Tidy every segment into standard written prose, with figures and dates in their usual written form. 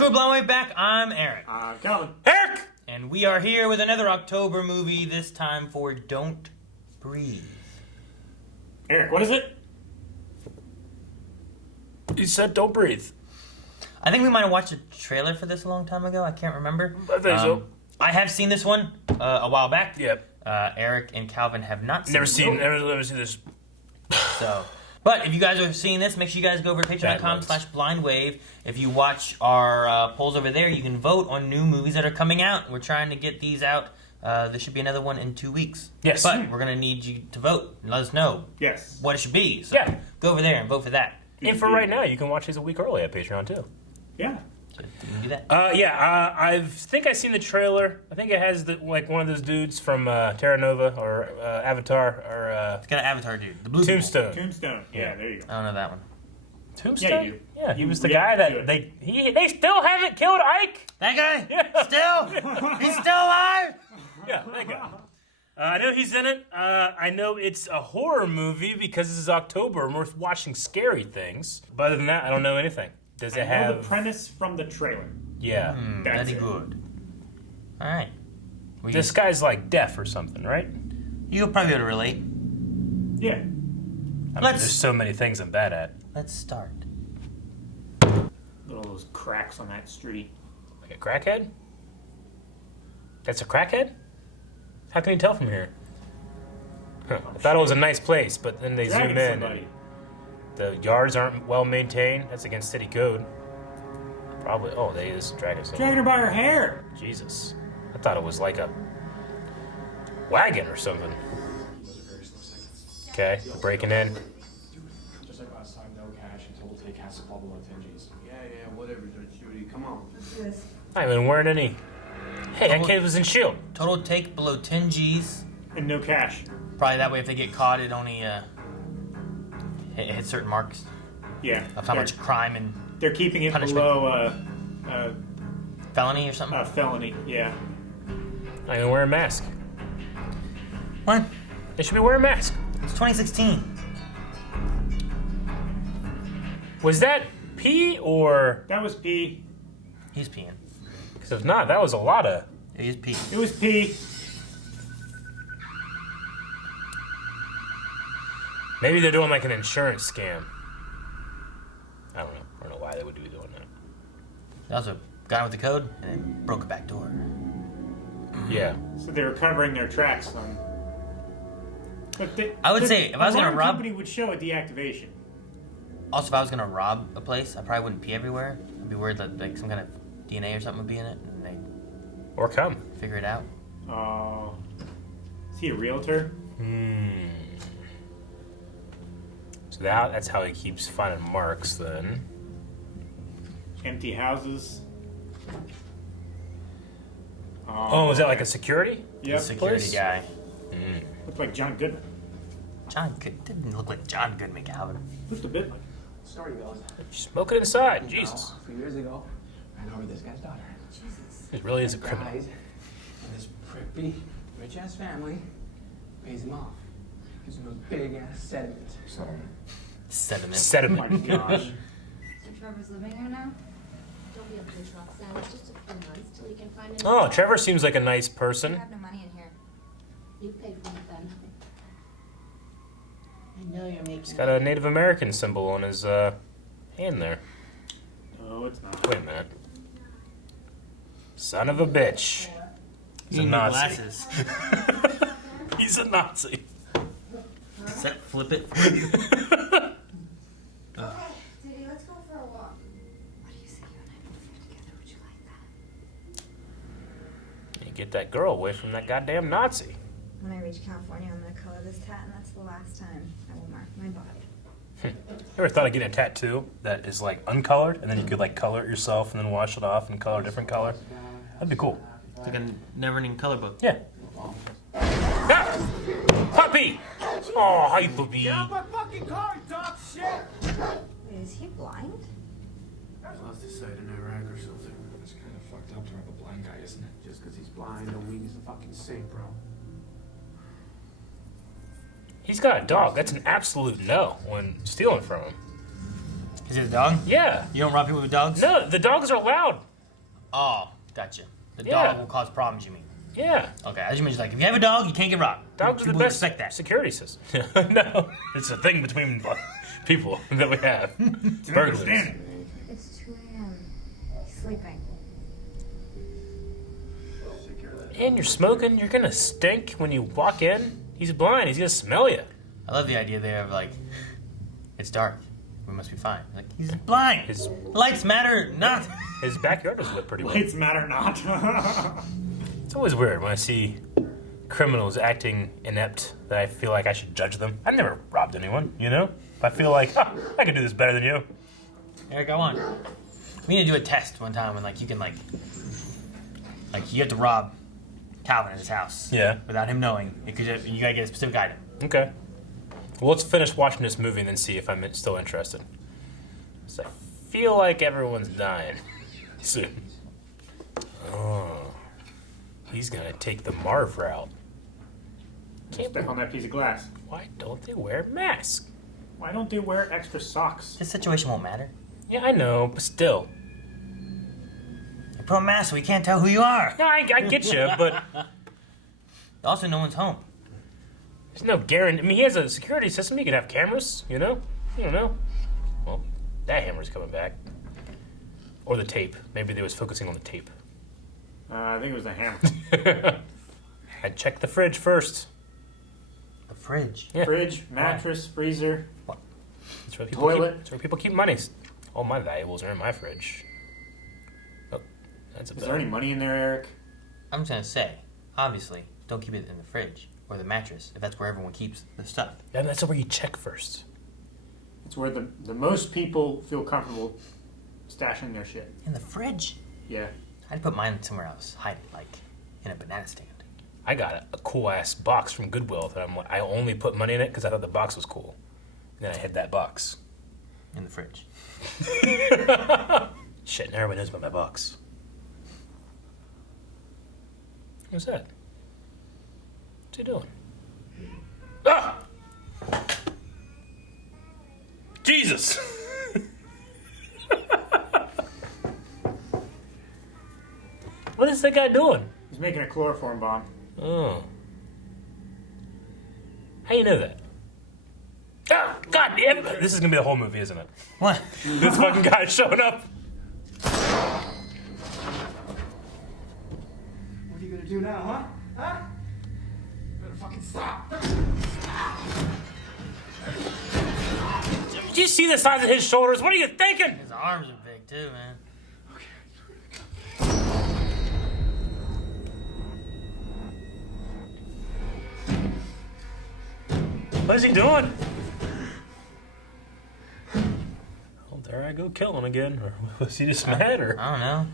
Crew Blowing Way Back. I'm Eric. Calvin. Eric! And we are here with another October movie, this time for Don't Breathe. Eric, what is it? You said don't breathe. I think we might have watched a trailer for this a long time ago. I can't remember. I think so. I have seen this one a while back. Yep. Eric and Calvin have not seen Never it. seen this. So, but if you guys are seeing this, make sure you guys go over to patreon.com/blindwave. If you watch our polls over there, you can vote on new movies that are coming out. We're trying to get these out. There should be another one in 2 weeks. Yes. But we're going to need you to vote and let us know what it should be. So Yeah. go over there and vote for that. And for right now, you can watch these a week early at Patreon, too. Yeah. So you can do that. I think I've seen the trailer. I think it has one of those dudes from Terra Nova or Avatar or It's got an Avatar dude. The blue Tombstone. Tombstone. Yeah, there you go. I don't know that one. Tombstone? Yeah, you do. Yeah, he was the Yeah, guy that do they still haven't killed Ike. That guy? Yeah. Still? He's still alive? Yeah, that guy. I know he's in it. I know it's a horror movie because this is October and we're watching scary things. But other than that, I don't know anything. Does it I know have the premise from the trailer. Yeah. That's Very it. good. All right. This guy's like deaf or something, right? You'll probably be able to relate. Yeah. I mean, Let's- there's so many things I'm bad at. Let's start. Look at all those cracks on that street. Like a crackhead? That's a crackhead? How can you tell from here? Huh. I thought it was a nice place, but then they Dragging zoom in. somebody. The yards aren't well maintained. That's against city code. Probably. Oh, they is dragging somebody. Dragging her by her hair. Jesus. I thought it was like a wagon or something. Okay, breaking in. Just like last time, no cash until we'll take half the fall below 10 G's. Yeah, whatever, Judy. Come on. I haven't been wearing any. Hey, that kid was in S.H.I.E.L.D. Total take below 10 G's. And no cash. Probably that way if they get caught, it only hit certain marks Yeah. of how much crime and They're keeping it punishment. below felony or something. felony. Yeah. I ain't wearing a mask. What? They should be wearing a mask. It's 2016. Was that pee or? That was P. He's peeing. Because if not, that was a lot of. He's peeing. It was P. Maybe they're doing like an insurance scam. I don't know. I don't know why they would be doing that. That was a guy with the code and then broke a back door. Yeah. So they were covering their tracks on. But I would say, if I was gonna alarm rob- company would show a deactivation. Also, if I was gonna rob a place, I probably wouldn't pee everywhere. I'd be worried that like some kind of DNA or something would be in it, and they Or come. figure it out. Oh. Is he a realtor? So that's how he keeps finding marks then. Empty houses. Oh, is that like a security? Yep. Security Place? guy. Looked like John Goodman. John Good didn't look like John Goodman, Calvin. Looked a bit like. Story goes. Smoke it inside. Jesus. A few years ago, I ran over this guy's daughter. It really is a criminal. Dies, and this preppy, rich-ass family pays him off. Gives him a big-ass sediment. Sediment. Sediment. Gosh. So Trevor's living here now? Don't be a push, Roxanne. It's just a few months till he can find a Oh, Trevor seems like a nice I person. have no money in here. You pay for it then. I know you're making. He's got a Native American symbol on his hand there. No, it's not. Wait a minute. Son of a bitch. He's a You need Nazi. glasses. He's a Nazi. Does that flip it? Okay, Sadie, let's go for a walk. What do you say you and I both live together? Would you like that? You get that girl away from that goddamn Nazi. When I reach California, I'm gonna color this tat, and that's the last time I will mark my body. Ever thought of getting a tattoo that is like uncolored, and then you could like color it yourself and then wash it off and color a different color? That'd be cool. It's like a never-ending color book. Yeah. Ah! Puppy! Oh, hi, puppy. my fucking car, dog shit! Wait, is he blind? Lost his sight in Iraq or something. It's kind of fucked up to have a blind guy, isn't it? Just because he's blind don't mean he's a fucking saint, bro. He's got a dog. That's an absolute no when stealing from him. Is he a dog? Yeah. You don't rob people with dogs? No, the dogs are loud. Oh, gotcha. The Yeah. dog will cause problems, you mean? Yeah. Okay, as you mentioned, like, if you have a dog, you can't get robbed. Dogs are the People best respect that. security system. No, it's a thing between people that we have. Burglars. It's 2 a.m. He's sleeping. And you're smoking. You're gonna stink when you walk in. He's blind. He's gonna smell you. I love the idea there of, like, it's dark. We must be fine. Like, he's blind. His Lights matter not. his backyard doesn't look pretty well. Lights matter not. It's always weird when I see criminals acting inept that I feel like I should judge them. I've never robbed anyone, you know? I feel like, I can do this better than you. Eric, go on. We need to do a test one time when, like, you can, like, you have to rob Calvin at his house. Yeah. Without him knowing. Because you gotta get a specific item. Okay. Well, let's finish watching this movie and then see if I'm still interested. 'Cause I feel like everyone's dying soon. Oh. He's gonna take the Marv route. Step on that piece of glass. Why don't they wear masks? Why don't they wear extra socks? This situation won't matter. Yeah, I know, but still. You put on a mask so we can't tell who you are. No, I get you, but Also, no one's home. there's no guarantee. I mean, he has a security system. He could have cameras, you know? I don't know. Well, that hammer's coming back. Or the tape. Maybe they was focusing on the tape. I think it was the hammer. I'd check the fridge first. The fridge. Yeah. Fridge, mattress, freezer. That's where people Toilet. That's where people keep money. All my valuables are in my fridge. Oh, that's a Is there any money in there, Eric? I'm just gonna say, obviously, don't keep it in the fridge or the mattress if that's where everyone keeps the stuff. And that's where you check first. It's where the most people feel comfortable stashing their shit. In the fridge? Yeah. I'd put mine somewhere else, hide it, like in a banana stand. I got a cool ass box from Goodwill that I only put money in it because I thought the box was cool. And then I hid that box. In the fridge. Shit, and everybody knows about my box. What's that? What's he doing? Ah! Jesus! What is that guy doing? He's making a chloroform bomb. Oh. How you know that? Ah, God damn it! This is gonna be the whole movie, isn't it? What? This fucking guy showing up. What are you gonna do now, huh? Huh? Better fucking stop. Did you see the size of his shoulders? What are you thinking? His arms are big too, man. What is he doing? Oh, there I go killing again. Or was he just mad? Or I don't know.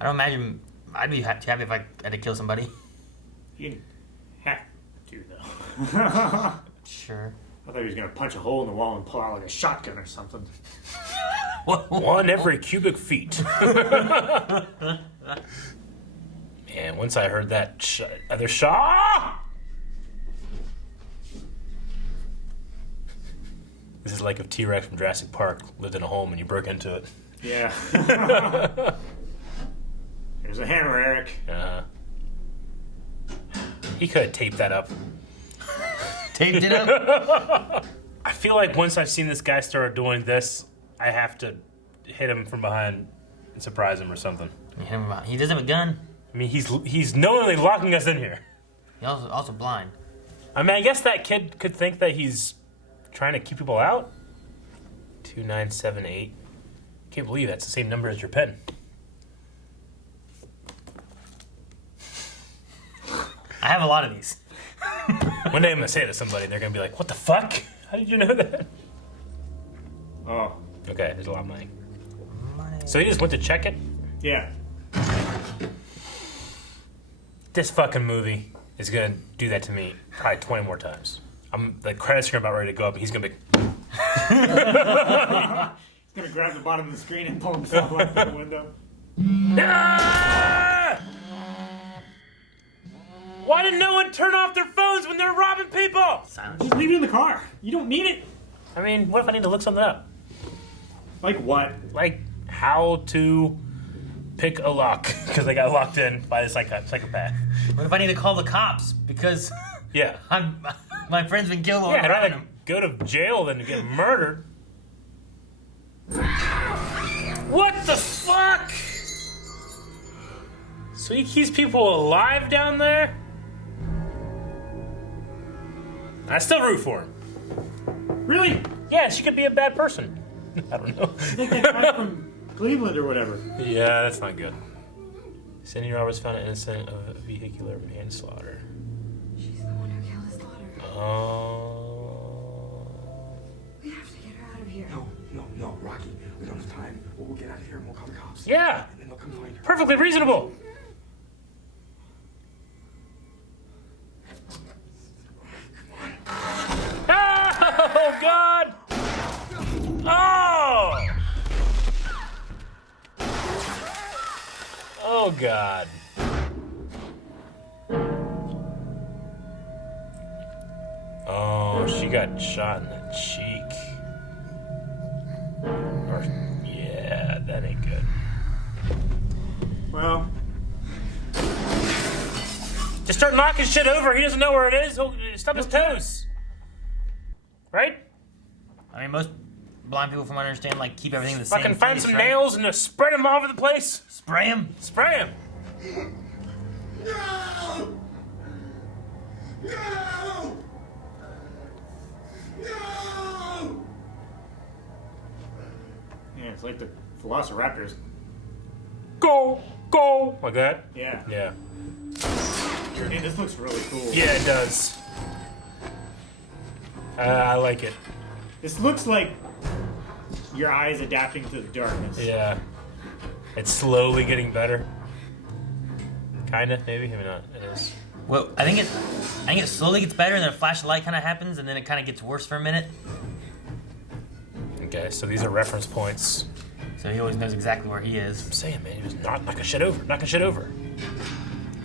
I don't imagine. I'd be happy if I had to kill somebody. You didn't have to, though. I Sure. thought he was going to punch a hole in the wall and pull out like a shotgun or something. one every cubic feet. Man, once I heard that other shot. This is like if T-Rex from Jurassic Park lived in a home and you broke into it. Yeah. Here's a hammer, Eric. He could have taped that up. Taped it up? I feel like once I've seen this guy start doing this, I have to hit him from behind and surprise him or something. He does have a gun. I mean, he's knowingly locking us in here. He's also blind. I mean, I guess that kid could think that he's trying to keep people out. 2978. Can't believe that's the same number as your pen. I have a lot of these. One day I'm gonna say it to somebody, and they're gonna be like, "What the fuck? How did you know that?" Oh. Okay, there's a lot of money. Money. So he just went to check it. Yeah. This fucking movie is gonna do that to me probably 20 more times. The credits are about ready to go up, and he's gonna be. He's going to grab the bottom of the screen and pull himself out the window. Ah! Why did no one turn off their phones when they're robbing people? Just leave it in the car. You don't need it. I mean, what if I need to look something up? Like what? Like how to pick a lock because I got locked in by the psychopath. What if I need to call the cops because Yeah. my friend's been killed all Yeah, I'd around rather him? go to jail than to get murdered. What the fuck? So he keeps people alive down there? I still root for him. Really? Yeah, she could be a bad person. I don't know. I think that guy from Cleveland or whatever. Yeah, that's not good. Cindy Roberts found innocent of a vehicular manslaughter. She's the one who killed his daughter. Oh. We have to get her out of here. No, Rocky. We don't have time. We'll get out of here and we'll call the cops. Yeah, And then they'll come find her. perfectly reasonable. Oh, God! Oh! Oh, God. Oh, she got shot in the cheek. Or, yeah, that ain't good. Well, Just start knocking shit over. He doesn't know where it is. He'll stub his toes. Right? I mean, most blind people, from what I understand, like keep everything the same. Fucking find place, some right? nails and just spread them all over the place. Spray him. Spray them. No! No! No! yeah, it's like the Velociraptors. Go, go. Like that? Yeah. Yeah. Hey, this looks really cool. Yeah, it does. I like it. This looks like your eyes adapting to the darkness. Yeah. It's slowly getting better. Kinda, maybe not. It is. Well, I think it slowly gets better, and then a flash of light kind of happens, and then it kind of gets worse for a minute. Okay, so these are reference points. So he always knows exactly where he is. I'm saying, man, he was knocking shit over. Knocking shit over.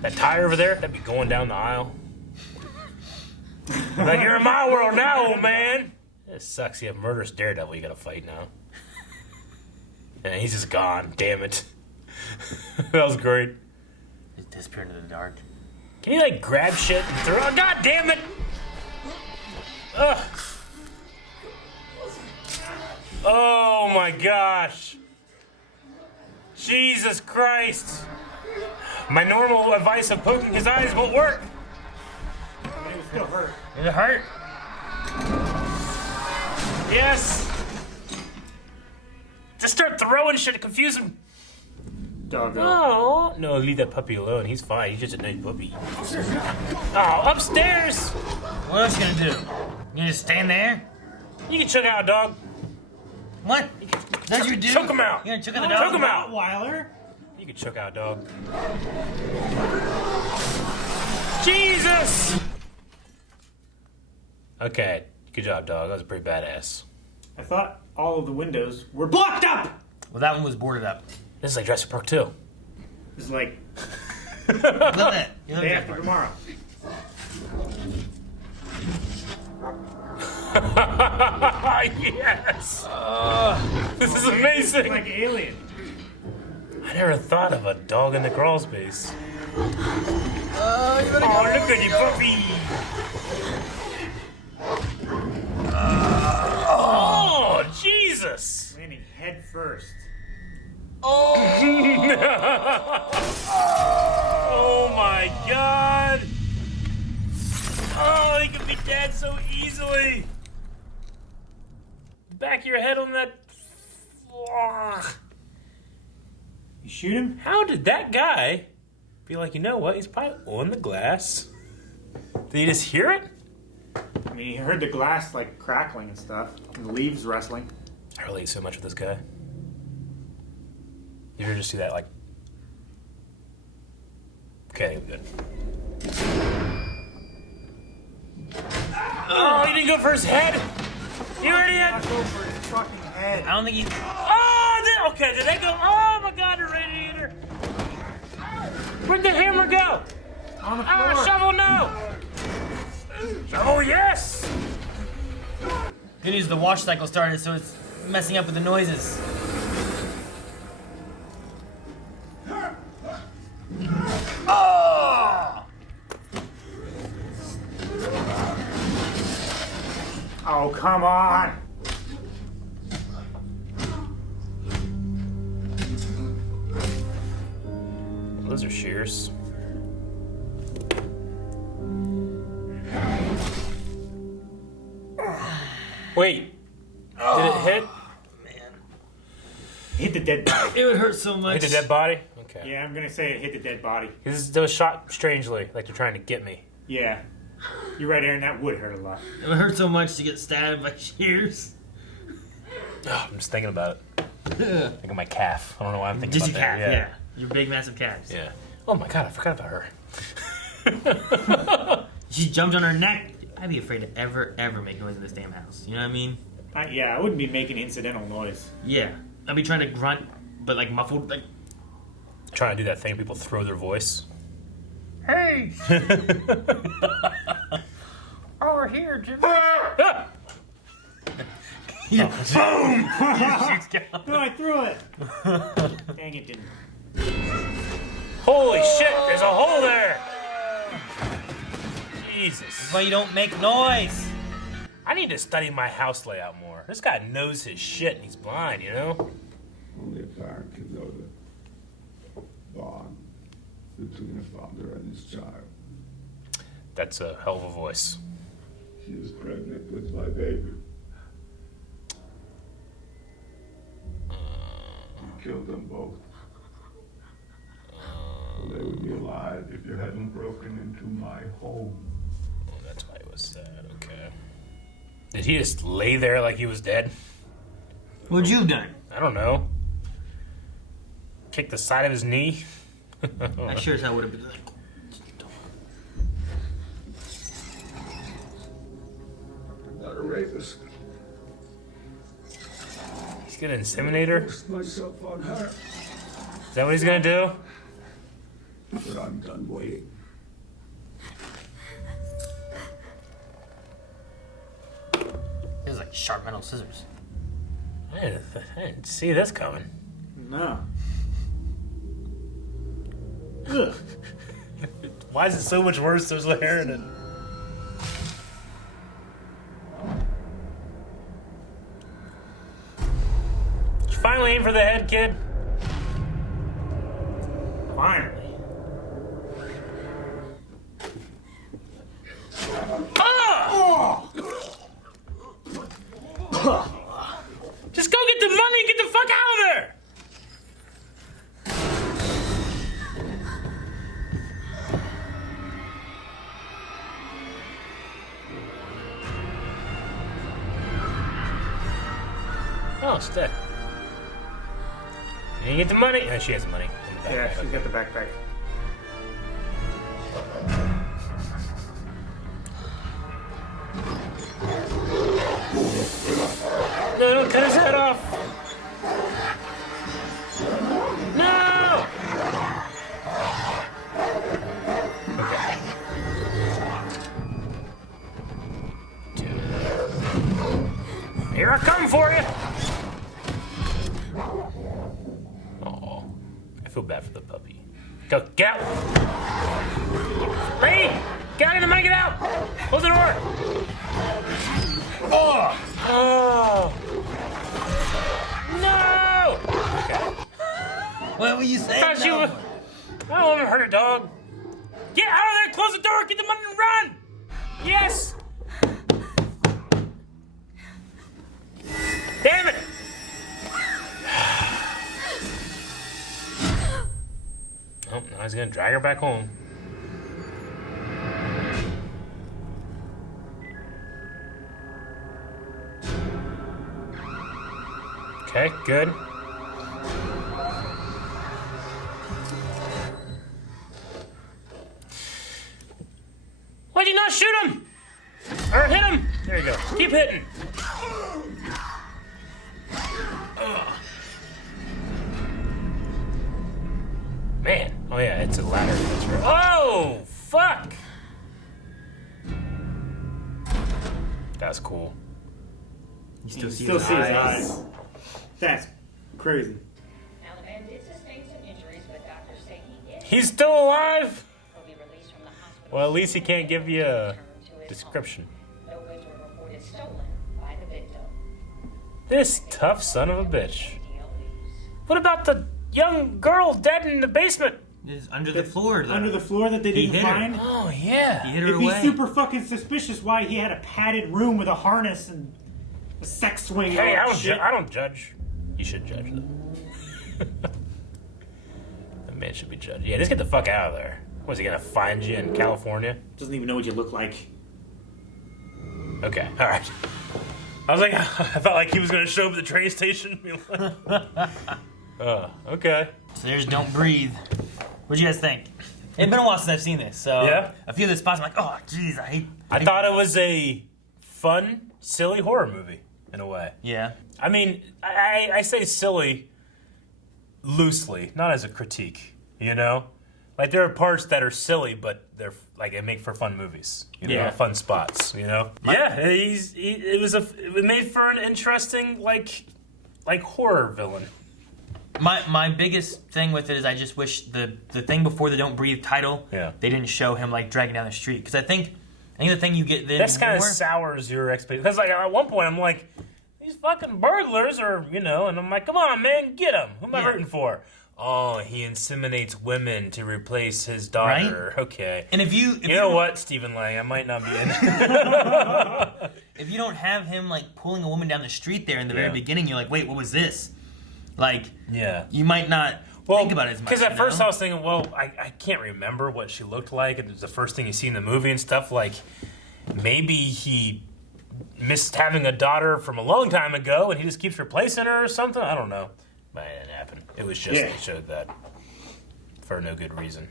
That tire over there, that'd be going down the aisle. Like, you're in my world now, old man. It sucks. You have murderous daredevil you gotta fight now. And he's just gone. Damn it. That was great. Just disappear into the dark. Can you, like, grab shit and throw it? God damn it! Ugh. Oh my gosh. Jesus Christ. My normal advice of poking his eyes won't work. But it would still hurt. Did it hurt? Yes. Just start throwing shit to confuse him. Doggo. Oh, no, leave that puppy alone. He's fine. He's just a nice puppy. Oh, upstairs. What else you gonna do? You just stand there? You can choke out a dog. What? That's what you do? Choke him out. You gonna choke out the dog? Choke him out. Weiler. You can choke out a dog. Jesus! Okay, good job, dog. That was pretty badass. I thought all of the windows were blocked up. Well, that one was boarded up. This is like Jurassic Park 2. It's like Look at that. You know day that after part. tomorrow. Yes! This is amazing! Like Alien. I never thought of a dog in the crawl space. Oh, you better Oh, look at you, puppy! Oh, Jesus! Landing head first. Oh my God! Oh, he could be dead so easily! Back your head on that. You shoot him? How did that guy be like, you know what? He's probably on the glass. Did he just hear it? I mean, he heard the glass like crackling and stuff, and the leaves rustling. I relate so much with this guy. You ever just see that, like. Okay, I'm good. Oh, he didn't go for his head! You idiot! Knock over his fucking head. I don't think he. Oh, okay, did they go? Oh my God, a radiator! Where'd the hammer go? On the floor. Ah, shovel, no! Oh, yes! Good news, the wash cycle started, so it's messing up with the noises. come on! Those are shears. Wait. Did it hit? Hit the dead body. It would hurt so much. Hit the dead body? Okay. Yeah, I'm gonna say it hit the dead body. Because it was shot strangely, like they're trying to get me. Yeah. You're right, Aaron, that would hurt a lot. It would hurt so much to get stabbed by shears. Oh, I'm just thinking about it. Think of my calf. I don't know why I'm thinking Just about your calf, that. yeah. Your big, massive calves. Yeah. Oh my god, I forgot about her. She jumped on her neck. I'd be afraid to ever make noise in this damn house. You know what I mean? Yeah, I wouldn't be making incidental noise. Yeah. I'd be trying to grunt, but like muffled, like, Trying to do that thing people throw their voice. hey! Over here, Jimmy. Ah! Yeah. Boom! No, I threw it! Dang, it didn't. Holy shit, there's a hole there! Jesus. That's why you don't make noise. I need to study my house layout more. This guy knows his shit and he's blind, you know? Only a parent can know the bond between a father and his child. That's a hell of a voice. She is pregnant with my baby. You killed them both. They would be alive if you hadn't broken into my home. Oh, that's why he was sad, okay. Did he just lay there like he was dead? What'd you have done? I don't know. Kick the side of his knee? I sure as hell would have been like, I'm not a rapist. He's gonna inseminate her? Is Forced myself on her, that what he's gonna do? but I'm done waiting. it was like sharp metal scissors. I didn't see this coming. No. Ugh. Why is it so much worse? There's a hair in it. Did you finally aim for the head, kid? Finally. Just go get the money and get the fuck out of there! Oh, it's dead. You get the money? Yeah, she has the money. In the back. Yeah, she's got the backpack. No, don't cut his head off! No! Okay. Here I come for you! Oh, I feel bad for the puppy. Go, get out! Lee! Get out of the money, get out! Close the door! Oh! Oh! No! Okay. What were you saying? Thought you. I don't want to hurt a dog. Get out of there! Close the door! Get the money and run! Yes! Damn it! Oh, now he's gonna drag her back home. Okay, good. Why'd you not shoot him? Or hit him? There you go. Keep hitting. Ugh. Man. Oh yeah, it's a ladder. That's right. Oh, fuck. That's cool. You still see Still his see his eyes. eyes. That's crazy. Now, the man did sustain some injuries, but doctors say he is. He's still alive? He'll be released from the hospital. Well, at least he can't give you a Return to his description. home. No goods were reported stolen by This tough son of a bitch. What about the young girl dead in the basement? It's under the floor, though. Under the floor that they He didn't hit her. find. Oh, yeah. He hit her It'd be away. super fucking suspicious why he had a padded room with a harness and a sex swing. Hey, and I all don't, that shit. I don't judge. You should judge them. The man should be judged. Yeah, just get the fuck out of there. Was he gonna find you in California? Doesn't even know what you look like. Okay, all right. I was like, I felt like he was gonna show up at the train station. Okay. So there's Don't Breathe. What'd you guys think? It's been a while since I've seen this, so Yeah? a few of the spots I'm like, oh, jeez, I hate. I thought it was a fun, silly horror movie in a way. Yeah. I mean, I say silly loosely, not as a critique. You know, like there are parts that are silly, but they're like they make for fun movies. You know, Yeah. fun spots. You know. Yeah, it made for an interesting like horror villain. My biggest thing with it is I just wish the thing before the Don't Breathe title, Yeah. they didn't show him like dragging down the street, because I think the thing you get then That's kind of more- sours your expectations. Because like at one point I'm like, these fucking burglars are, you know, and I'm like, come on, man, get him. Who am I Yeah. hurting for? Oh, he inseminates women to replace his daughter. Okay. And if you You know what, Stephen Lang, I might not be in it. if you don't have him like pulling a woman down the street there in the very Yeah. beginning, you're like, wait, what was this? Like, Yeah. you might not think about it as much. Because at you first know? I was thinking, well, I can't remember what she looked like. And it was the first thing you see in the movie and stuff. Like, maybe he missed having a daughter from a long time ago and he just keeps replacing her or something. I don't know. But it didn't happen. It was just they showed that for no good reason.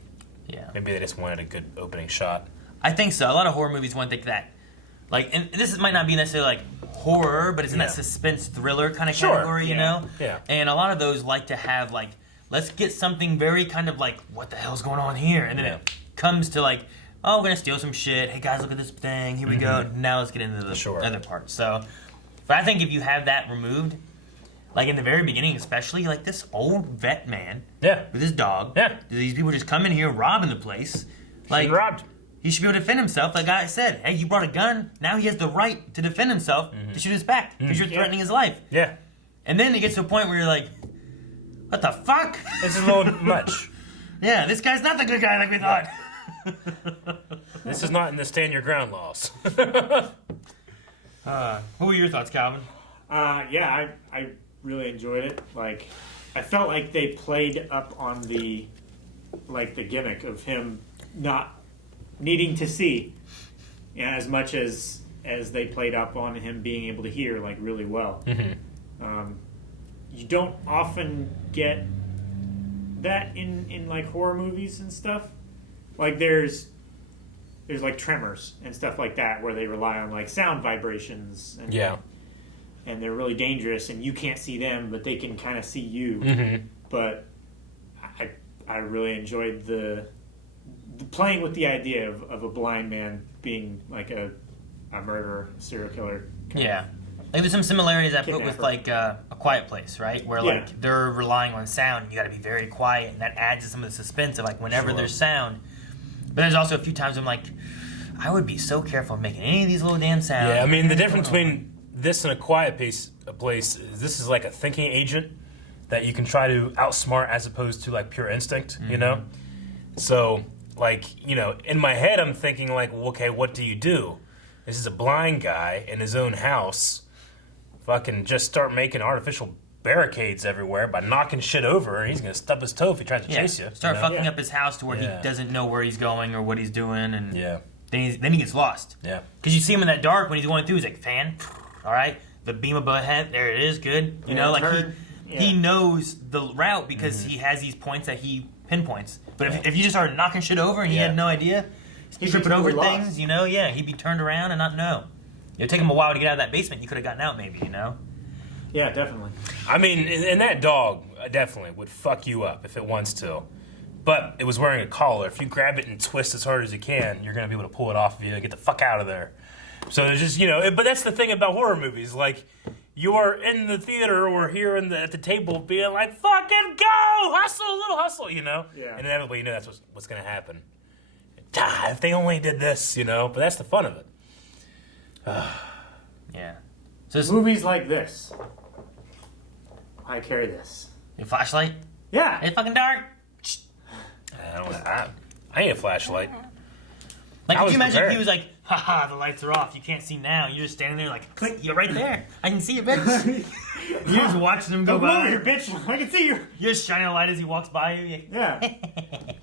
Yeah. Maybe they just wanted a good opening shot. I think so. A lot of horror movies want like that. Like, and this might not be necessarily like horror, but it's in that Yeah. suspense thriller kind of Sure, category, you yeah. know? Yeah. And a lot of those like to have like, let's get something very kind of like, what the hell's going on here? And then Yeah. it comes to like, oh, we're gonna steal some shit. Hey guys, look at this thing. Here we go. Now let's get into the Sure. other part. So, but I think if you have that removed, like in the very beginning, especially like this old vet man Yeah. with his dog. Yeah. These people just come in here robbing the place. Like, Been robbed. he should be able to defend himself. Like I said, hey, you brought a gun. Now he has the right to defend himself to shoot us back because you're threatening his life. Yeah. And then it gets to a point where you're like, what the fuck? This is a little much. Yeah, this guy's not the good guy like we thought. This is not in the stand your ground laws. What were your thoughts, Calvin? Yeah, I really enjoyed it. Like, I felt like they played up on the gimmick of him not needing to see, as much as they played up on him being able to hear like really well. You don't often get that in like horror movies and stuff. Like there's like Tremors and stuff like that where they rely on like sound vibrations and Yeah. and they're really dangerous and you can't see them but they can kind of see you. But I really enjoyed the playing with the idea of a blind man being like a murderer, serial killer. Yeah. Like there's some similarities I put with Kidnapper. like A Quiet Place, right? Where Yeah. like they're relying on sound. You got to be very quiet, and that adds to some of the suspense of like whenever there's sound. But there's also a few times I'm like, I would be so careful making any of these little damn sounds. Yeah, I mean, the difference between this and a place is this is like a thinking agent that you can try to outsmart as opposed to like pure instinct, you know? So, like, you know, in my head, I'm thinking like, well, okay, what do you do? This is a blind guy in his own house. Fucking just start making artificial barricades everywhere by knocking shit over, and he's gonna stub his toe if he tries to chase you. Start you know? fucking up his house to where Yeah. he doesn't know where he's going or what he's doing, and Yeah, then he gets lost. yeah. Because you see him in that dark when he's going through. He's like, fan, all right, the beam above head, there it is, good. You know, like turn. he knows the route because he has these points that he pinpoints. But if you just started knocking shit over and he Yeah. had no idea, He'd tripping be over totally things, lost. you know, yeah, he'd be turned around and not know. It would take him a while to get out of that basement. You could have gotten out, maybe, you know. Yeah, definitely. I mean, and that dog definitely would fuck you up if it wants to. But it was wearing a collar. If you grab it and twist as hard as you can, you're going to be able to pull it off of you and get the fuck out of there. So it's just, you know, but that's the thing about horror movies. Like, you're in the theater or here at the table being like, fucking go! Hustle, a little hustle, you know? Yeah. And inevitably, you know that's what's going to happen. If they only did this, you know? But that's the fun of it. Yeah. So Movies like this I carry this. Your flashlight? Yeah. It's fucking dark. I need a flashlight. Like, I could was you imagine if prepared. he was like, haha, the lights are off, you can't see now. You're just standing there like, click, you're right there. I can see you, bitch. You're just watching him go Come over by. here, bitch. I can see you. You're just shining a light as he walks by you. Yeah. I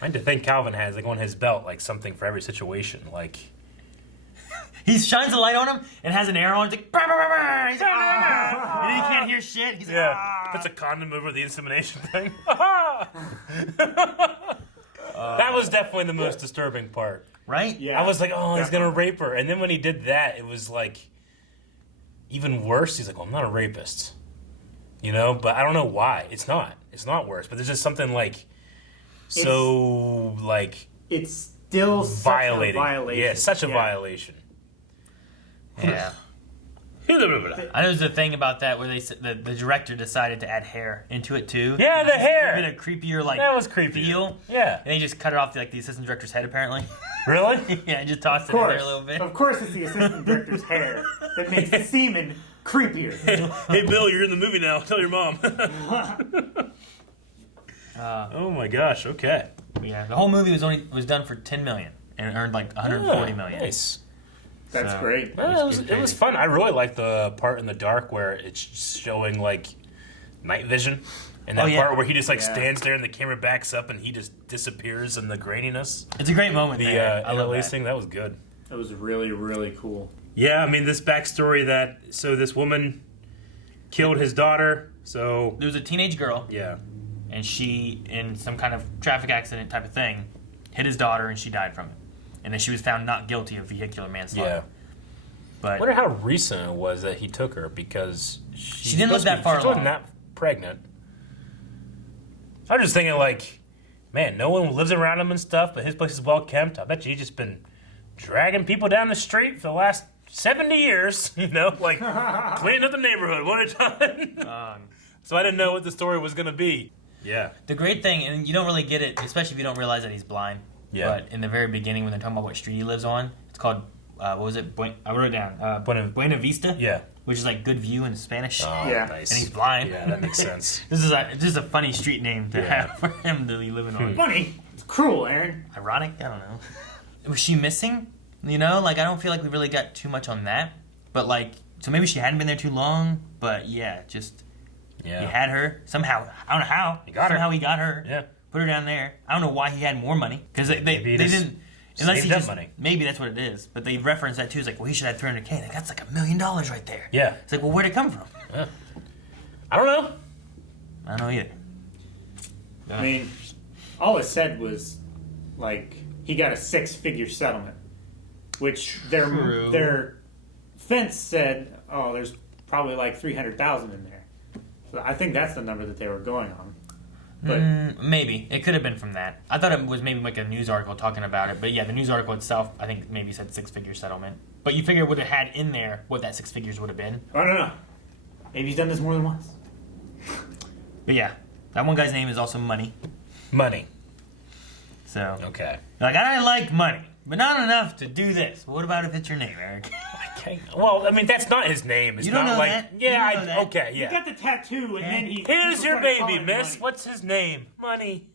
like to think Calvin has like on his belt like something for every situation. Like He shines a light on him and has an arrow on it. He's like, "Brr, brr, brr, brr." He's like, "Ah." And then he can't hear shit. He's like, "Ah." puts a condom over the insemination thing. That was definitely the most disturbing part. Right? Yeah. I was like, oh, he's Definitely. gonna rape her, and then when he did that, it was like even worse. He's like, well, I'm not a rapist, you know, but I don't know why. It's not worse, but there's just something like so like It's still violating. such a violation. Yeah, such a violation. Yeah. I know there's a thing about that where they the director decided to add hair into it too. Yeah, the hair. Give it a creepier like That was creepy. feel. Yeah. And they just cut it off the assistant director's head apparently. Really? Yeah, and just tossed Of it in course. there a little bit. Of course, it's the assistant director's hair that makes the semen creepier. Hey, Bill, you're in the movie now. Tell your mom. Oh my gosh. Okay. Yeah, the whole movie was done for $10 million and earned like $140 million. Nice. That's So- great. Well, it was fun. I really like the part in the dark where it's showing like night vision, and that Oh, yeah. part where he just like Yeah. stands there and the camera backs up and he just disappears in the graininess. It's a great moment The there. I love that. interlacing, that was good. That was really, really cool. Yeah, I mean this backstory so this woman killed his daughter. So There was a teenage girl, yeah, and she, in some kind of traffic accident type of thing, hit his daughter, and she died from it. And then she was found not guilty of vehicular manslaughter. yeah. I But wonder how recent it was that he took her because She didn't look that far She wasn't along. that pregnant. I was just thinking, like, man, no one lives around him and stuff, but his place is well kept. I bet you he's just been dragging people down the street for the last 70 years, you know, like cleaning up the neighborhood one at a time. So I didn't know what the story was going to be. Yeah. the great thing, and you don't really get it, especially if you don't realize that he's blind. Yeah. But in the very beginning, when they're talking about what street he lives on, it's called, what was it? I wrote it down. Buena Vista? Yeah. Which is like good view in Spanish. Oh, Yeah. nice. And he's blind. Yeah, that makes sense. This is a funny street name to Yeah. have for him to be living on. Funny. It's cruel, Aaron. Ironic? I don't know. Was she missing? You know, like I don't feel like we really got too much on that. But like, so maybe she hadn't been there too long. But yeah, just Yeah. he had her somehow. I don't know how. He got her. Somehow he got her. Yeah. Put her down there. I don't know why he had more money because they Maybe he just didn't. Unless he saved up just money. maybe that's what it is. But they reference that too. It's like, well, he should have $300K. Like, that's like $1 million right there. Yeah. It's like, well, where'd it come from? I don't know. I don't know either. I mean, all it said was, like, he got a 6-figure settlement, which True. their fence said, oh, there's probably like 300,000 in there. So I think that's the number that they were going on. But Maybe it could have been from that. I thought it was maybe like a news article talking about it, but yeah, the news article itself, I think maybe said 6-figure settlement. But you figure it would have had in there what that 6 figures would have been. I don't know. Maybe he's done this more than once. But yeah, that one guy's name is also Money. Money. So Okay. like, I like money, but not enough to do this. What about if it's your name, Eric? Okay. Well, I mean, that's not his name. It's You don't not know like that. yeah. You don't know that. Okay. He Yeah. got the tattoo, and then he... Here's he your started baby, calling miss. Money. What's his name? Money.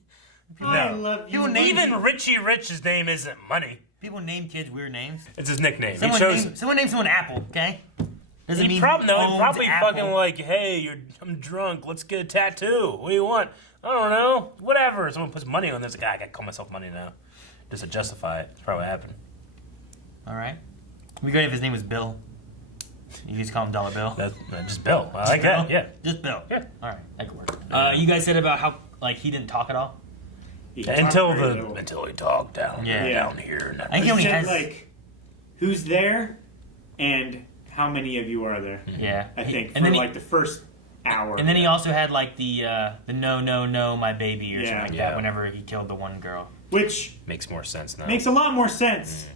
I No. love you. You name Even Richie Rich's name isn't Money. People name kids weird names. It's his nickname. Someone he chose. name someone Apple, okay? Doesn't He mean probably owns probably Apple. fucking like, hey, I'm drunk. Let's get a tattoo. What do you want? I don't know. Whatever. Someone puts money on this. Like, I gotta call myself Money now, just to justify it. That's probably what happened. All right. It'd be great if his name was Bill. You just call him Dollar Bill. That's just Bill. I like Bill? that. Yeah. Just Bill. Yeah. All right, that could work. You guys said about how like he didn't talk at all. He talked Until very little. until he talked down Yeah. down here. And I think he He only said, has like, who's there, and how many of you are there? yeah. I think and for then like the first hour. and then he also had like the no my baby or something Yeah. like Yeah. that. Whenever he killed the one girl. Which makes more sense now. makes a lot more sense.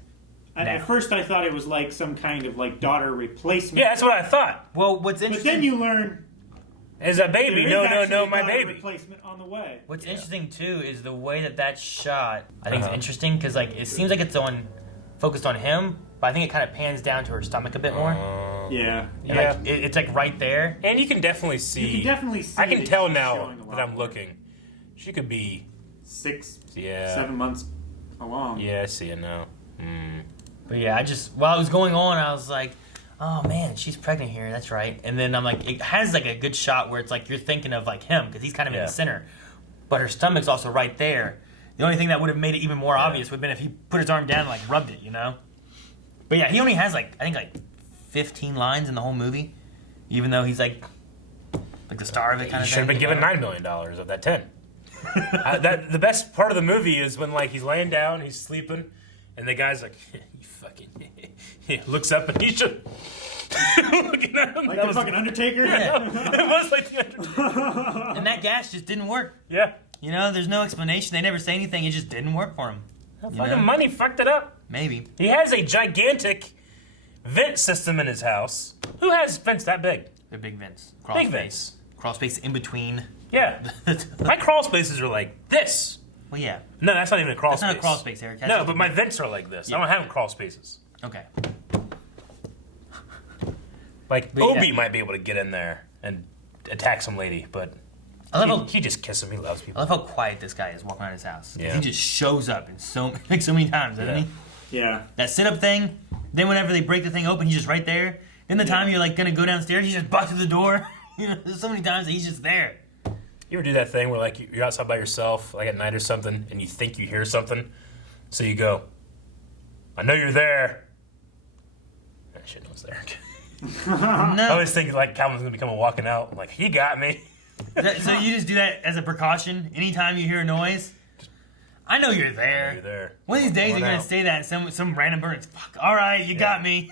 And Now. at first, I thought it was like some kind of like daughter replacement. Yeah, that's what I thought. Well, what's But interesting? then you learn Is a baby? there is No, actually a my daughter baby. replacement on the way. What's interesting too is the way that that's shot. I think Uh-huh. it's interesting because like it seems like it's focused on him, but I think it kind of pans down to her stomach a bit more. Yeah. And, like, it's like right there. And you can definitely see. You can definitely see. I can that tell she's now showing a lot that I'm more. looking. She could be 6, Yeah. 7 months along. Yeah, I see it now. But yeah, I just while it was going on, I was like, oh man, she's pregnant here. That's right. And then I'm like, it has like a good shot where it's like you're thinking of like him because he's kind of in the center, but her stomach's also right there. The only thing that would have made it even more obvious would have been if he put his arm down and like rubbed it, you know. But yeah, he only has like I think like 15 lines in the whole movie, even though he's like the star of it. Kind You of should have been given $9 million of that 10. The best part of the movie is when like he's laying down, he's sleeping, and the guy's like, "You fucking," he looks up and he's just looking at him. Like the fucking Undertaker. Yeah. It was like the Undertaker. And that gas just didn't work. Yeah. You know, there's no explanation. They never say anything. It just didn't work for him. Fucking money fucked it up. Maybe. He has a gigantic vent system in his house. Who has vents that big? They're big vents. Big vents. Crawl space in between. Yeah. My crawl spaces are like this. Well, yeah. No, that's not even a crawl That's space. not a crawl space, Eric. That's No, just but a my vent. vents are like this. Yeah. I don't have crawl spaces. Okay. Like, But Obi yeah. might be able to get in there and attack some lady, but I love how he just kiss him. He loves I people. love how quiet this guy is walking around his house. 'Cause Yeah. He just shows up in so many times, doesn't Yeah. he? Yeah. That sit up thing. Then whenever they break the thing open, he's just right there. Then the time you're like gonna go downstairs, he just busts through the door. You know, there's so many times that he's just there. You ever do that thing where like you're outside by yourself, like at night or something, and you think you hear something, so you go, "I know you're there." I shit, no one's there. I No. always think like Calvin's gonna be coming walking out, like he got me. So you just do that as a precaution anytime you hear a noise. I know you're there. You're there. One of these days Going you're gonna out. say that and some random bird's fuck. All right, you got me.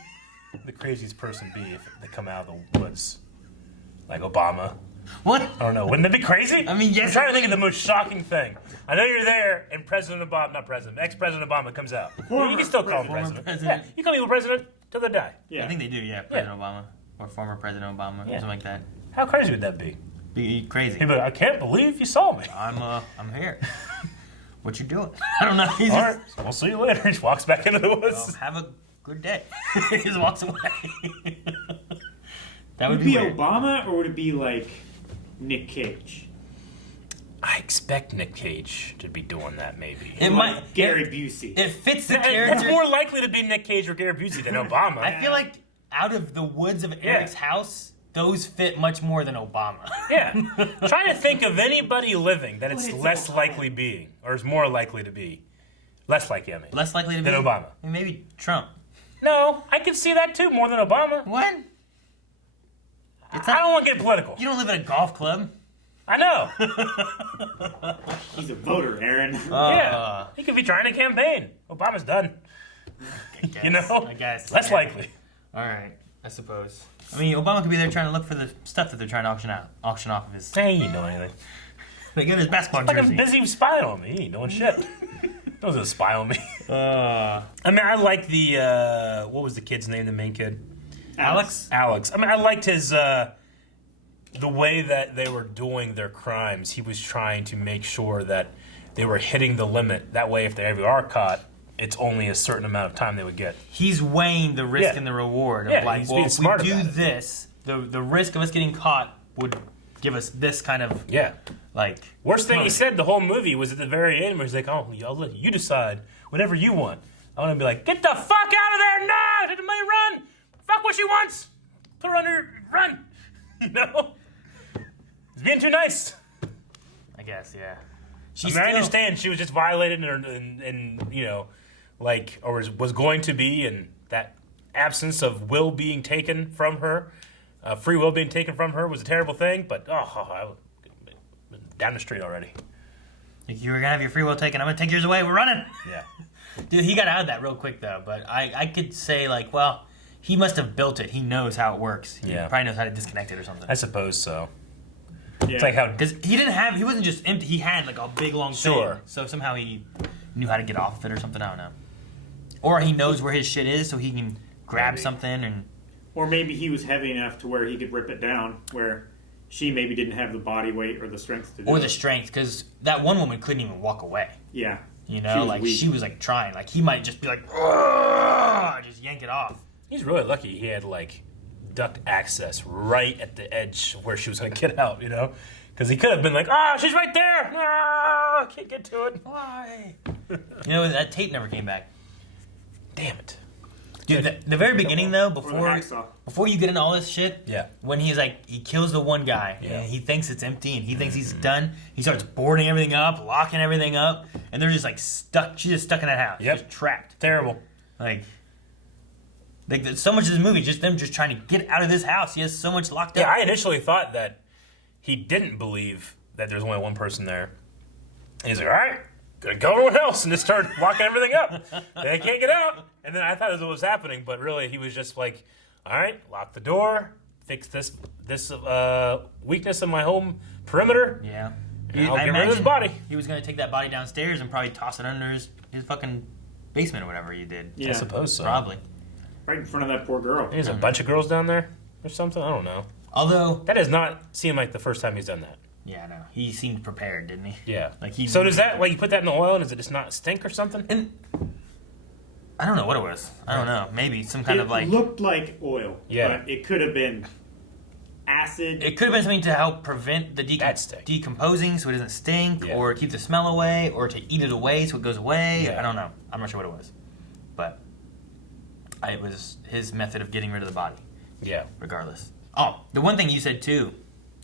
The craziest person be if they come out of the woods, like Obama. What? I don't know. Wouldn't that be crazy? I mean, yes, I'm trying it to think of would. the most shocking thing. I know you're there, and President Obama, not President, ex-President Obama comes out. You can still call him Former President. president. Yeah, you call people President till they die. Yeah. I think they do. Yeah, President Obama or former President Obama or something like that. How crazy would that be? Be crazy. People, I can't believe you saw me. I'm here. What you doing? I don't know. He's All just, right, we'll see you later. He just walks back into the woods. have a good day. He just walks away. That Would would it be be weird. Obama or would it be like Nick Cage? I expect Nick Cage to be doing that, maybe. It might. Gary Busey. It fits the That's character. more likely to be Nick Cage or Gary Busey than Obama. I feel like out of the woods of Eric's house, those fit much more than Obama. Yeah. Trying to think of anybody living that it's But it's less Obama. likely being, or is more likely to be. Less likely, I mean. Less likely to be Than Obama. I mean, maybe Trump. No, I could see that too, more than Obama. What? It's I not, don't want to get political. you don't live at a golf club. I know. He's a voter, Aaron. Yeah. He could be trying to campaign. Obama's done. guess, You know? I guess. Less yeah. likely. All right, I suppose. I mean, Obama could be there trying to look for the stuff that they're trying to auction off of his. Hey, he ain't doing anything. They get his basketball Like jersey. I'm busy spying on me. He ain't doing shit. Don't gonna spy on me. I mean, I like the, what was the kid's name, the main kid? Alex. Alex. I mean, I liked his, the way that they were doing their crimes. He was trying to make sure that they were hitting the limit. That way, if they ever are caught, it's only a certain amount of time they would get. He's weighing the risk Yeah. and the reward of Yeah, like, he's well, being if smart we do about it. this, the risk of us getting caught would give us this kind of Yeah. like. Worst thing he punishment. said the whole movie was at the very end where he's like, "Oh, I'll let you decide whatever you want." I want to be like, "Get the fuck out of there now! Let the money run! Fuck what she wants! Put her under, run!" You know? He's being too nice. I guess, yeah. I mean, I understand she was just violated and you know, like, or was going to be, and that absence of will being taken from her, free will being taken from her was a terrible thing, but, I was down the street already. Like, you were gonna have your free will taken. I'm gonna take yours away. We're running. Yeah. Dude, he got out of that real quick though. But I could say like, well, he must have built it. He knows how it works. He Yeah. probably knows how to disconnect it or something. I suppose so. Yeah. It's like how Because he wasn't just empty. He had like a big long Sure. thing. So somehow he knew how to get off of it or something. I don't know. Or he knows where his shit is, so he can grab Maybe. something and. Or maybe he was heavy enough to where he could rip it down, where she maybe didn't have the body weight or the strength to do Or it. the strength, because that one woman couldn't even walk away. Yeah. You She know, was like weak. she was like trying. Like he might just be like, "Ugh," just yank it off. he's really lucky he had like ducked access right at the edge where she was going to get out, you know? Because he could have been like, she's right there. No, I can't get to it. Why? You know, that tape never came back. Damn it. Dude, the very beginning, though, Or the hacksaw. before you get into all this shit, Yeah. when he's like, he kills the one guy, Yeah. and he thinks it's empty, and he thinks he's done, he starts boarding everything up, locking everything up, and they're just like stuck, she's just stuck in that house. Yep. Just trapped. Terrible. Like, there's so much of this movie, just them just trying to get out of this house. He has so much locked up. Yeah, I initially thought that he didn't believe that there's only one person there. And he's like, all right, gonna go everyone else, and just start locking everything up. They can't get out. And then I thought that's what was happening, but really he was just like, all right, lock the door, fix this weakness in my home perimeter. Yeah. And I'll I get rid of his imagine body. He was going to take that body downstairs and probably toss it under his fucking basement or whatever he did. Yeah. I suppose so. Probably. Right in front of that poor girl. There's a bunch of girls down there or something. I don't know. Although, That does not seem like the first time he's done that. yeah, no, he seemed prepared, didn't he? Yeah. Like he. So does that, like, you put that in the oil and does it just not stink or something? And I don't know what it was. I don't know. Maybe some kind It of like. looked like oil. Yeah. But it could have been acid. It could have been something to help prevent the That stink. decomposing so it doesn't stink, Yeah. or keep the smell away, or to eat it away so it goes away. Yeah. I don't know. I'm not sure what it was. But it was his method of getting rid of the body, Yeah. regardless. Oh, the one thing you said too,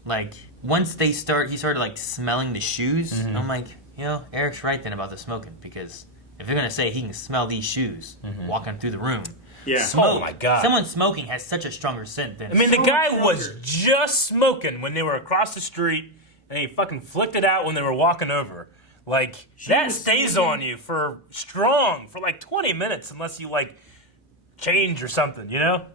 like, once he started like smelling the shoes, Mm-hmm. I'm like, you know, Eric's right then about the smoking, because if you're going to say he can smell these shoes walking through the room, Yeah. Oh my God. someone smoking has such a stronger scent than. I mean, the So guy stronger. was just smoking when they were across the street, and he fucking flicked it out when they were walking over. Like, that was stays smoking. on you for like 20 minutes unless you, like, change or something, you know?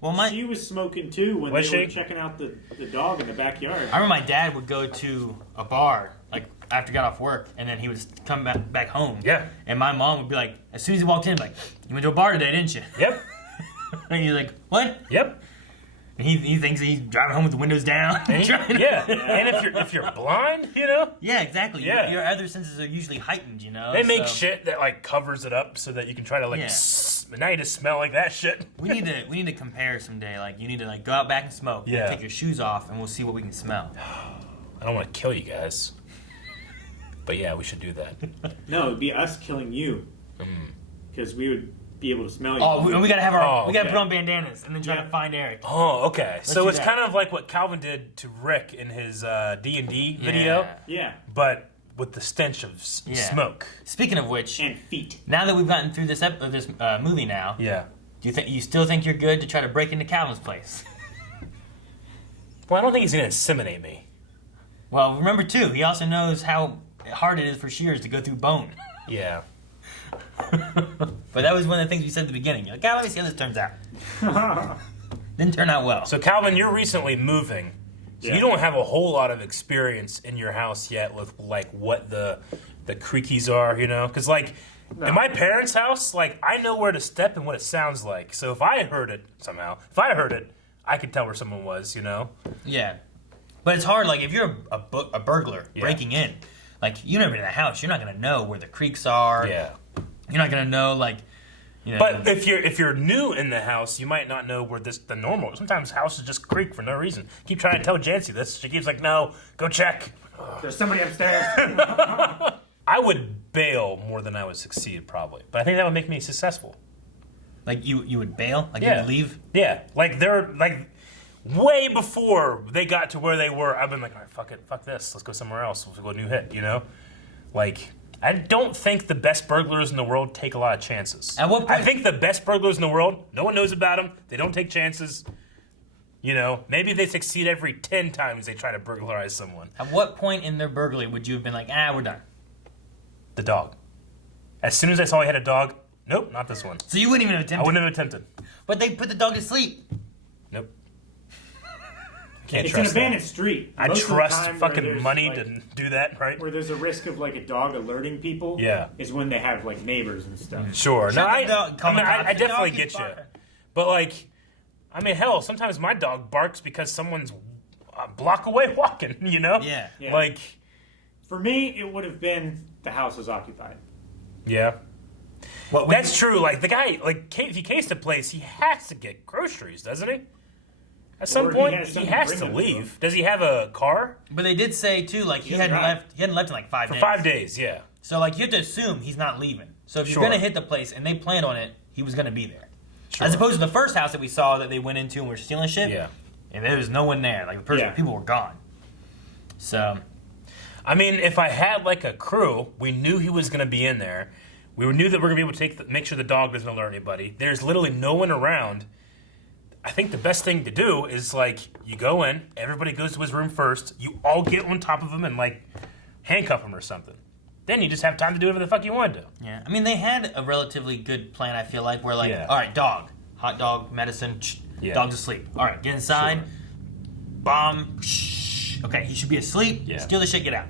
well, my She was smoking too when Was they were she? checking out the dog in the backyard. I remember my dad would go to a bar, like, after he got off work, and then he would come back home. Yeah. And my mom would be like, as soon as he walked in, like, you went to a bar today, didn't you? Yep. And he's like, what? Yep. And he thinks he's driving home with the windows down. And trying to- yeah. And if you're blind, you know, Yeah, exactly. Yeah. Your other senses are usually heightened, you know? they make so shit that, like, covers it up so that you can try to, like, Yeah. but now you just smell like that shit. We need to compare someday. Like, you need to, like, go out back and smoke. Yeah. Take your shoes off, and we'll see what we can smell. I don't want to kill you guys. But yeah, we should do that. No, it'd be us killing you. Because we would be able to smell you. Oh, we gotta have Oh, we gotta okay. put on bandanas and then try Yeah. to find Eric. Oh, okay. So do it's that. kind of like what Calvin did to Rick in his D&D video, Yeah. Yeah. but with the stench of Yeah. smoke. Speaking of which, And feet. now that we've gotten through this movie now, Yeah. do you still think you're good to try to break into Calvin's place? Well, I don't think he's going to inseminate me. Well, remember too, he also knows how hard it is for shears to go through bone. Yeah. But that was one of the things we said at the beginning. You're like, let me see how this turns out. Didn't turn out well. So, Calvin, you're recently moving. So Yeah. you don't have a whole lot of experience in your house yet with, like, what the creakies are, you know? Because, like, in my parents' house, like, I know where to step and what it sounds like. So if I heard it I could tell where someone was, you know? Yeah. But it's hard, like, if you're a burglar Yeah. breaking in, like, you've never been in a house, you're not going to know where the creaks are. Yeah. You're not going to know, like, you know. But if you're new in the house, you might not know where the normal. Sometimes houses just creak for no reason. Keep trying to tell Jancy this. She keeps like, no, go check. There's somebody upstairs. I would bail more than I would succeed, probably. But I think that would make me successful. Like, you would bail? Like, you Yeah. would leave? Yeah, like they're like way before they got to where they were. I've been like, all right, fuck it, fuck this. Let's go somewhere else. Let's go new hit. You know, like. I don't think the best burglars in the world take a lot of chances. At what point- I think the best burglars in the world, no one knows about them. They don't take chances. You know, maybe they succeed every 10 times they try to burglarize someone. At what point in their burglary would you have been like, we're done? The dog. As soon as I saw he had a dog, nope, not this one. So you wouldn't even have I attempted? wouldn't have attempted. But they put the dog to sleep. Nope. Can't It's an trust that. abandoned street. I Most of the trust time where fucking there's, money like, to do that, right? Where there's a risk of like a dog alerting people. Yeah. Is when they have like neighbors and stuff. Sure. No, Shut the I dog- call the mean, cops. I The definitely dog get keeps you. barking. But, like, I mean, hell, sometimes my dog barks because someone's a block away walking, you know? Yeah. Yeah. Like, For me, it would have been the house is occupied. yeah. What, That's true. Like, the guy, like, if he cased a place, he has to get groceries, doesn't he? At some Or he point, has he something has bring to him to leave. Does he have a car? But they did say too, like he hasn't hadn't drive. left. He hadn't left in like 5 For days. 5 days, yeah. So like you have to assume he's not leaving. So if you're Sure. gonna hit the place and they planned on it, he was gonna be there. Sure. As opposed to the first house that we saw that they went into and were stealing shit. Yeah. And there was no one there. Like the person, Yeah. people were gone. So I mean, if I had like a crew, we knew he was going to be in there. We knew that we were going to be able to make sure the dog doesn't alert anybody. There's literally no one around. I think the best thing to do is like you go in, everybody goes to his room first. You all get on top of him and like handcuff him or something. Then you just have time to do whatever the fuck you want to do. yeah, I mean they had a relatively good plan. I feel like where like, Yeah. all right, dog, hot dog, medicine, Yeah. dog's asleep. All right, get inside. Sure. Bomb. Okay, he should be asleep. Yeah. Steal the shit. Get out.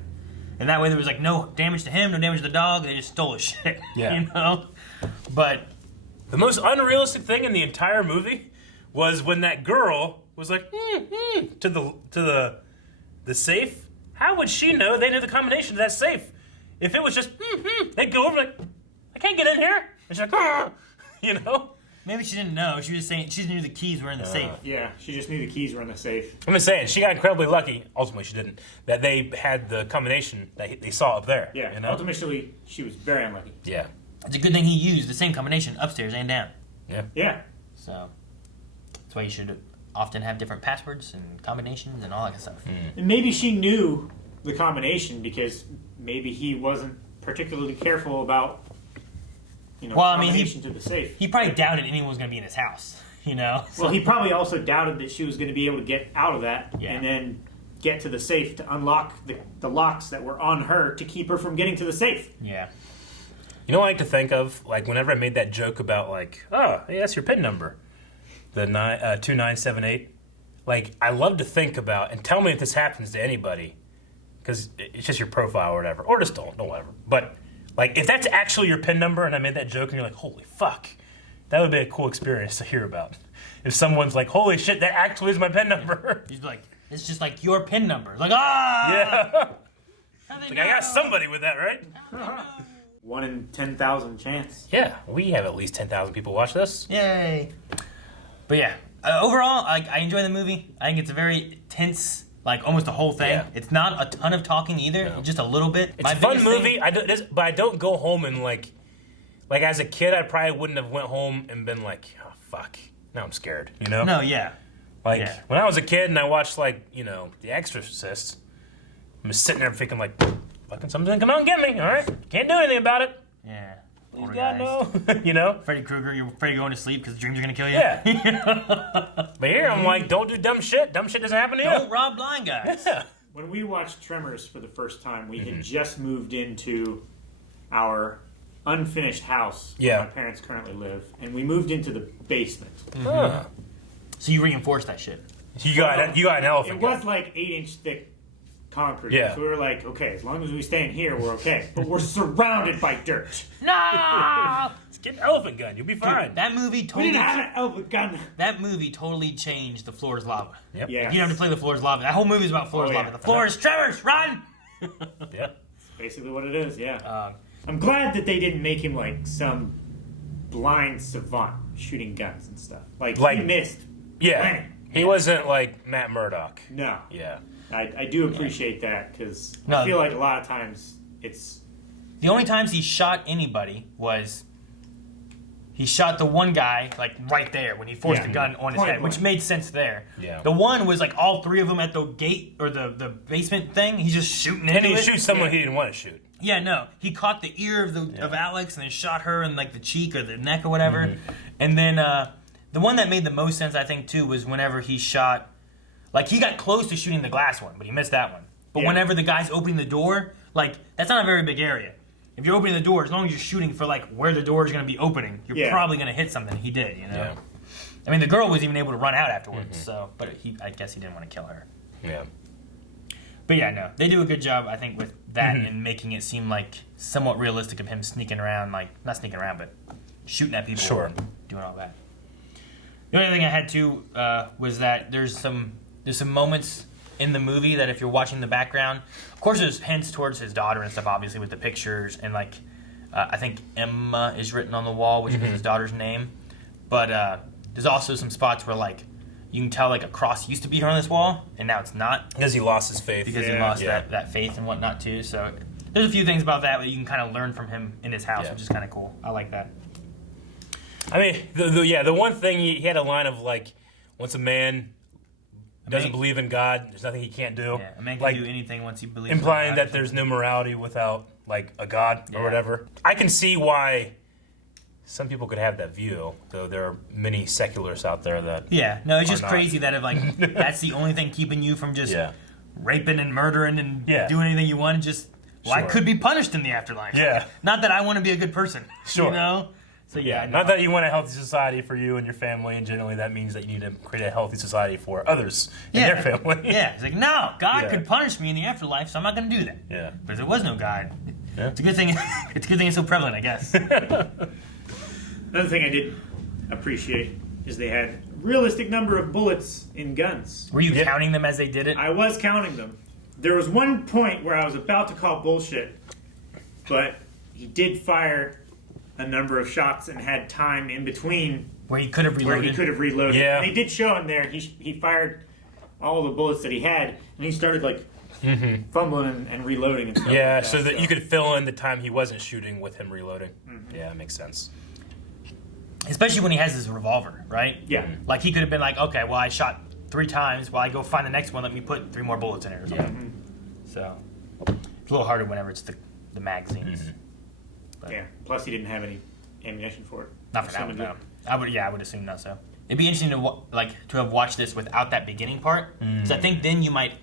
And that way there was like no damage to him, no damage to the dog. They just stole his shit. Yeah. You know. But The most unrealistic thing in the entire movie was when that girl was like to the safe. How would she know they knew the combination to that safe? If it was just they'd go over like, I can't get in here. And she's like, you know. maybe she didn't know. She was just saying she knew the keys were in the safe. Yeah, she just knew the keys were in the safe. I'm just saying, she got incredibly lucky. Ultimately, she didn't. That they had the combination that they saw up there. Yeah, you know? ultimately, she was very unlucky. Yeah. It's a good thing he used the same combination upstairs and down. Yeah. Yeah. So that's why you should often have different passwords and combinations and all that kind of stuff. And maybe she knew the combination because maybe he wasn't particularly careful about, Well, I mean, combination to the safe. He probably doubted anyone was going to be in his house, you know? Well, he probably also doubted that she was going to be able to get out of that Yeah. and then get to the safe to unlock the locks that were on her to keep her from getting to the safe. Yeah. You know what I like to think of? Like, whenever I made that joke about, like, oh, hey, that's your PIN number. The 2978. Like, I love to think about, and tell me if this happens to anybody, because it's just your profile or whatever. Or just don't whatever. But, like, if that's actually your PIN number and I made that joke and you're like, holy fuck, that would be a cool experience to hear about. If someone's like, holy shit, that actually is my PIN number. He's like, it's just like your PIN number. Like, ah! Yeah. How'd they Like, I got know? somebody with that, right? 1 in 10,000 chance. Yeah, we have at least 10,000 people watch this. Yay. But yeah, overall, I enjoy the movie. I think it's a very tense, like almost the whole thing. Yeah. It's not a ton of talking either, No. just a little bit. It's My a fun biggest thing- movie, but I don't go home and like as a kid, I probably wouldn't have went home and been like, oh fuck, now I'm scared, you know? No, yeah. Like yeah. when I was a kid and I watched like The Exorcist, I'm just sitting there thinking like, fucking something, come on, get me, all right? Can't do anything about it. Yeah. Please Poor God guys. no, you know? Freddy Krueger, you're afraid of going to sleep because dreams are going to kill you? Yeah. But here I'm like, don't do dumb shit. Dumb shit doesn't happen to you. Don't rob blind guys. Yeah. When we watched Tremors for the first time, we Mm-hmm. had just moved into our unfinished house Yeah. where my parents currently live, and we moved into the basement. Huh. So you reinforce that shit. You got an elephant. It gun. was like 8-inch thick concrete. Yeah. So we were like, okay, as long as we stay in here, we're okay. But we're surrounded by dirt. No! Just get an elephant gun. You'll be fine. That movie We totally. didn't have an elephant gun. That movie totally changed The Floor is Lava. Yep. Yeah. You don't have to play The Floor is Lava. That whole movie is about Floor is Oh, yeah. Lava. The floor is Tremors. Run! Yep. Basically what it is, yeah. Um, I'm glad that they didn't make him like some blind savant shooting guns and stuff. Like he missed. Yeah. plenty. He wasn't like Matt Murdock. No. Yeah. I do appreciate that because No. I feel like a lot of times it's The only times he shot anybody was he shot the one guy like right there when he forced Yeah. the gun on his Point head, which blank. made sense there. Yeah. The one was like all three of them at the gate or the basement thing. He's just shooting into And he it. shoots someone he didn't want to shoot. Yeah, no. He caught the ear of Alex and then shot her in like the cheek or the neck or whatever. And then the one that made the most sense I think too was whenever he shot, like he got close to shooting the glass one, but he missed that one. But Yeah. whenever the guy's opening the door, like that's not a very big area. If you're opening the door, as long as you're shooting for like where the door is going to be opening, you're Yeah. probably going to hit something. He did, you know. Yeah. I mean, the girl was even able to run out afterwards. So, but I guess he didn't want to kill her. Yeah. But yeah, no, they do a good job, I think, with that and making it seem like somewhat realistic of him sneaking around, like not sneaking around, but shooting at people Sure. and doing all that. The only thing I had too was that there's some moments in the movie that if you're watching the background, of course, there's hints towards his daughter and stuff, obviously with the pictures and like I think Emma is written on the wall, which is his daughter's name. But there's also some spots where like you can tell like a cross used to be here on this wall, and now it's not Because he lost his faith. because he lost that faith and whatnot too. So there's a few things about that you can kind of learn from him in his house, which is kind of cool. I like that. I mean, the one thing he had a line of like, once a man doesn't believe in God, there's nothing he can't do. Yeah, a man can like, do anything once he believes. implying in God that there's no morality without like a God or whatever. I can see why some people could have that view, though there are many secularists out there that no, it's just not. crazy that if like that's the only thing keeping you from just raping and murdering and doing anything you want. Just I could be punished in the afterlife. Yeah. Not that I want to be a good person. Sure. You know. So not that you want a healthy society for you and your family, and generally that means that you need to create a healthy society for others in their family. It's like, no, God could punish me in the afterlife, so I'm not going to do that. Yeah. But if there was no God, it's a good thing. It's a good thing it's so prevalent, I guess. Another thing I did appreciate is they had realistic number of bullets in guns. Were you counting them as they did it? I was counting them. There was one point where I was about to call bullshit, but he did fire a number of shots and had time in between where he could have reloaded. Yeah. And they did show in there he fired all the bullets that he had, and he started like fumbling and reloading and stuff. Yeah, like so that you could fill in the time he wasn't shooting with him reloading. Yeah, that makes sense. Especially when he has his revolver, right? Yeah. Like he could have been like, okay, well I shot 3 times. While I go find the next one, let me put 3 more bullets in it or something. So it's a little harder whenever it's the magazines. But Plus, he didn't have any ammunition for it. Not for that one, no. I would assume not so. It'd be interesting to have watched this without that beginning part, because I think then you might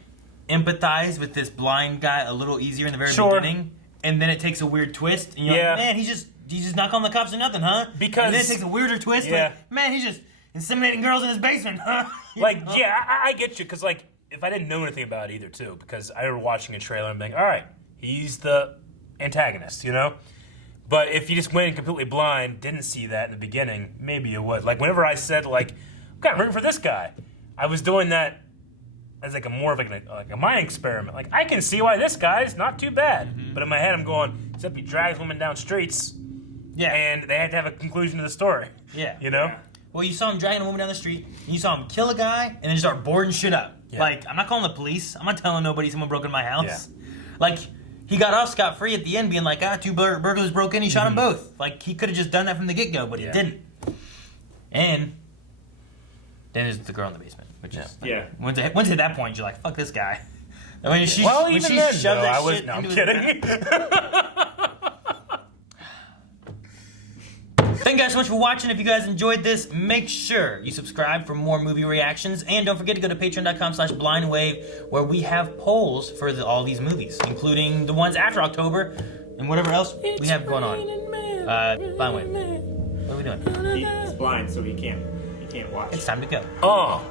empathize with this blind guy a little easier in the very beginning, and then it takes a weird twist, and you're like, man, he's just not calling the cops or nothing, huh? Because and then it takes a weirder twist, like, man, he's just inseminating girls in his basement, huh? I get you, because like if I didn't know anything about it either too, because I remember watching a trailer and being, all right, he's the antagonist, you know. But if you just went in completely blind, didn't see that in the beginning, maybe you would. Like, whenever I said, like, okay, I'm rooting for this guy, I was doing that as, like, more of a mind experiment. Like, I can see why this guy's not too bad. But in my head, I'm going, except he drags women down streets, and they had to have a conclusion to the story. Yeah. You know? Yeah. Well, you saw him dragging a woman down the street, and you saw him kill a guy, and then start boarding shit up. Yeah. Like, I'm not calling the police. I'm not telling nobody someone broke into my house. Yeah. Like... He got off scot-free at the end being like, 2 burglars broke in, he shot them both. Like, he could have just done that from the get-go, but he didn't. And then there's the girl in the basement. Which is, like, once it hit that point, you're like, fuck this guy. And when she shoved that shit I'm into kidding. Thank you guys so much for watching. If you guys enjoyed this, make sure you subscribe for more movie reactions. And don't forget to go to patreon.com/blindwave, where we have polls for all these movies, including the ones after October and whatever else we have going on. Blindwave, what are we doing? He's blind, so he can't watch. It's time to go. Oh.